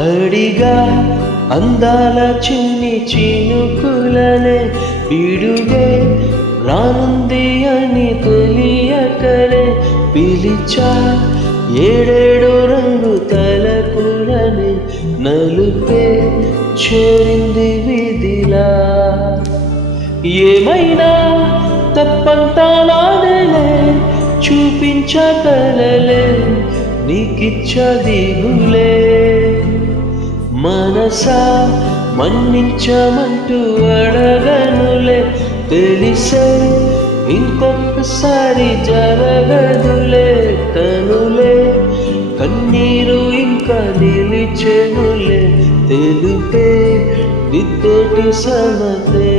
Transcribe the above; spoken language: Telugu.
అడిగా అందాల చిన్ని చినుకులనే పిడుగే రానుంది అని తెలియకనే పిలిచా ఏడేడు రంగు తలపులని నలుపే చేరింది విధిలా ఏమైనా తప్పంతా నాదలే చూపించగలలే నీకిచ్చ దిగులే మనసా మన్నించమంటూ అడగనులే తెలిసే ఇంకొకసారి జరగదులే తనులే కన్నీరు ఇంకా నిలిచెనులే తెలుపే దిద్దటి సమతే